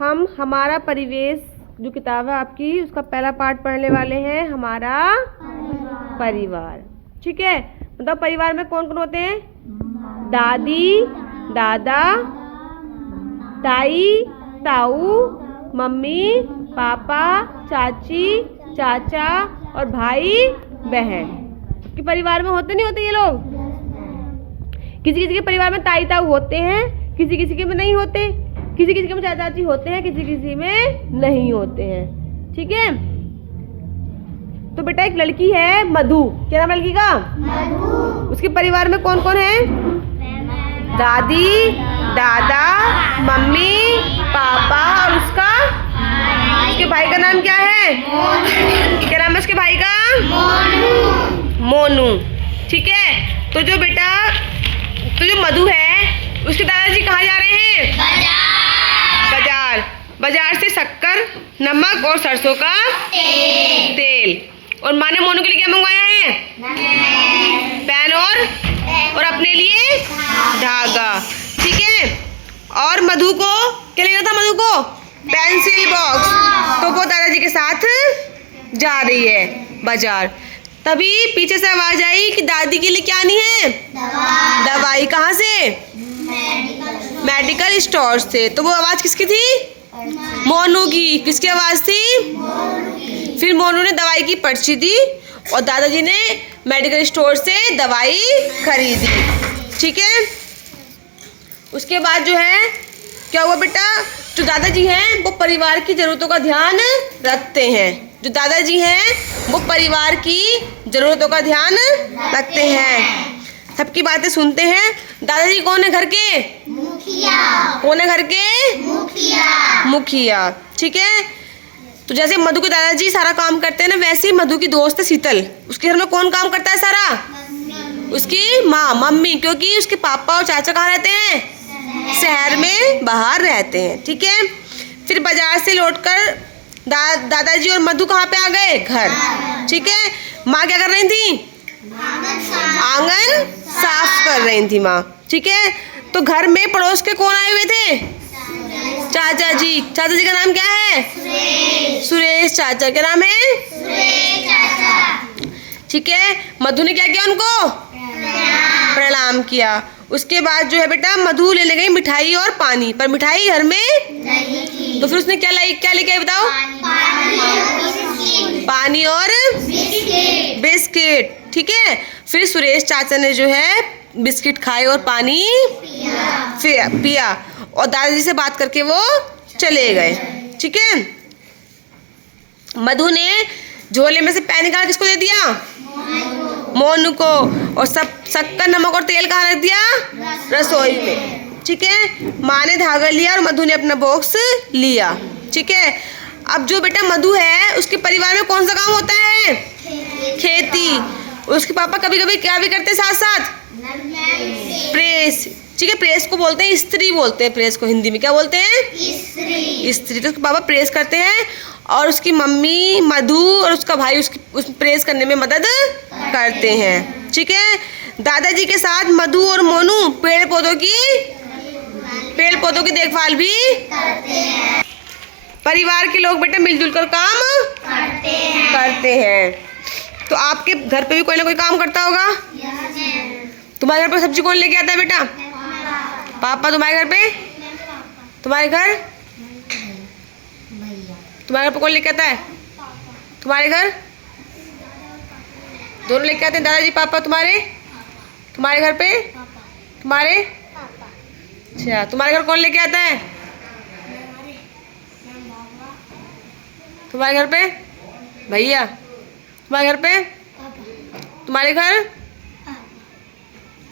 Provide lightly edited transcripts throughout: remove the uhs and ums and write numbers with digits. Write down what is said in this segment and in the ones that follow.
हम हमारा परिवेश जो किताब है आपकी, उसका पहला पार्ट पढ़ने वाले हैं, हमारा परिवार। ठीक है, मतलब परिवार में कौन कौन होते हैं? दादी, दादा, ताई, ताऊ, मम्मी, पापा, चाची, चाचा और भाई बहन। कि परिवार में होते नहीं होते ये लोग? किसी किसी के परिवार में ताई ताऊ होते हैं, किसी किसी के में नहीं होते, किसी किसी के में चाचा चाची होते हैं, किसी किसी में नहीं होते हैं। ठीक है, तो बेटा एक लड़की है मधु। क्या नाम है लड़की का? मधु। उसके परिवार में कौन कौन है? दादी, दादा, मम्मी, पापा और उसके भाई का नाम क्या है? क्या नाम है उसके भाई का? मोनू। ठीक है, तो जो मधु है, उसके दादाजी कहाँ जा रहे हैं? बाजार। बाजार से शक्कर, नमक और सरसों का तेल। और माँ ने मोनू के लिए क्या मंगवाया है? पेन और अपने लिए धागा। ठीक है, और मधु को क्या लेना था? मधु को पेंसिल बॉक्स। तो वो दादाजी के साथ जा रही है बाजार। तभी पीछे से आवाज आई कि दादी के लिए क्या नहीं है? दवाई। कहाँ से? मेडिकल स्टोर से। तो वो आवाज किसकी थी? मोनू की। किसकी आवाज थी? फिर मोनू ने दवाई की पर्ची दी और दादाजी ने मेडिकल स्टोर से दवाई खरीदी। ठीक है, उसके बाद जो है क्या हुआ बेटा? जो दादाजी हैं वो परिवार की जरूरतों का ध्यान रखते हैं। जो दादाजी हैं वो परिवार की जरूरतों का ध्यान रखते हैं, सबकी बातें सुनते हैं। दादाजी कौन है घर के? मुखिया। कौन है घर के? मुखिया। ठीक है, तो जैसे मधु के दादाजी सारा काम करते हैं ना, वैसे ही मधु की दोस्त है शीतल। उसके घर में कौन काम करता है सारा? उसकी माँ, मम्मी, क्योंकि उसके पापा और चाचा कहाँ रहते हैं? शहर में बाहर रहते हैं। ठीक है, फिर बाजार से लौटकर दादाजी और मधु कहाँ पे आ गए? घर। ठीक है, माँ क्या कर रही थी? आंगन साफ कर रही थी माँ। ठीक है, तो घर में पड़ोस के कौन आए हुए थे? चाचा जी। चाचा जी का नाम क्या है? सुरेश चाचा। क्या नाम है? ठीक है, मधु ने क्या किया? उनको प्रणाम किया। उसके बाद जो है बेटा मधु लेने गई मिठाई और पानी, पर मिठाई घर में नहीं थी। तो फिर उसने क्या लेके आई बताओ? पानी और बिस्किट। ठीक है, फिर सुरेश चाचा ने जो है बिस्किट खाए और पानी पिया और दादाजी से बात करके वो चले गए। ठीक है, मधु ने झोले में से पेन निकाल किसको दे दिया? मोनू को। और सब शक्कर, नमक और तेल कहाँ रख दिया? रसोई में। ठीक है, माँ ने धागा लिया और मधु ने अपना बॉक्स लिया। ठीक है, अब जो बेटा मधु है उसके परिवार में कौन सा काम होता है? खेती। उसके पापा कभी कभी क्या भी करते साथ साथ? प्रेस। ठीक है, प्रेस को बोलते हैं इस्त्री, बोलते हैं प्रेस को हिंदी में। क्या बोलते हैं? इस्त्री। तो उसके पापा प्रेस करते हैं और उसकी मम्मी मधु और उसका भाई उस प्रेस करने में मदद करते हैं। ठीक है, दादाजी के साथ मधु और मोनू पेड़ पौधों की देखभाल भी करते हैं। परिवार के लोग बेटा मिलजुल कर काम करते हैं। तो आपके घर पे भी कोई ना कोई काम करता होगा। तुम्हारे घर पे सब्जी कौन लेके आता है बेटा? पापा। तुम्हारे घर पे? तुम्हारे घर पे कौन लेके आता है? तुम्हारे घर दोनों लेके आते हैं, दादाजी पापा। तुम्हारे घर पे? तुम्हारे? अच्छा, तुम्हारे घर कौन लेके आता है? तुम्हारे घर पे भैया। तुम्हारे घर पे? तुम्हारे घर?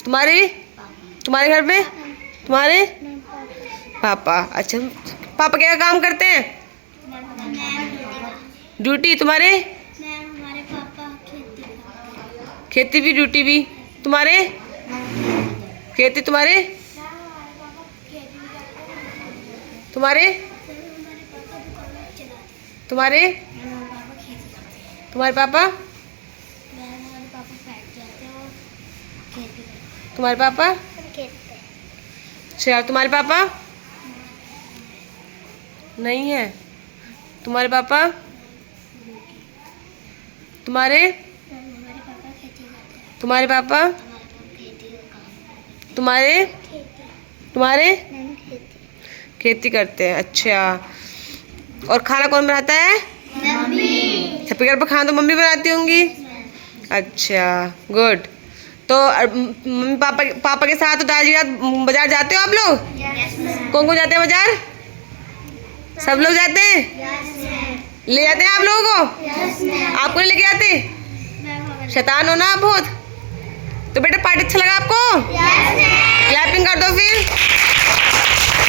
तुम्हारे घर पे? तुम्हारे पापा। अच्छा, पापा क्या काम करते हैं? ड्यूटी। तुम्हारे? हमारे पापा खेती भी, ड्यूटी भी। तुम्हारे? खेती। तुम्हारे? तुम्हारे? तुम्हारे? तुम्हारे पापा? तुम्हारे पापा? अच्छा, तुम्हारे पापा? नहीं है। तुम्हारे पापा? तुम्हारे? हमारे पापा खेती करते हैं। तुम्हारे पापा? खेती का काम। तुम्हारे? तुम्हारे? खेती। खेती करते हैं। अच्छा, और खाना कौन बनाता है? मम्मी। सबके घर पर खाना तो मम्मी बनाती होंगी। अच्छा, गुड। तो मम्मी पापा के साथ तो दादाजी के साथ बाजार जाते हो आप लोग? कौन कौन जाते हैं बाजार? सब लोग जाते हैं? ले जाते हैं आप लोगों को? आपको नहीं लेके जाते? शैतान हो ना आप बहुत। तो बेटा पार्टी अच्छा लगा आपको? क्लैपिंग कर दो फिर।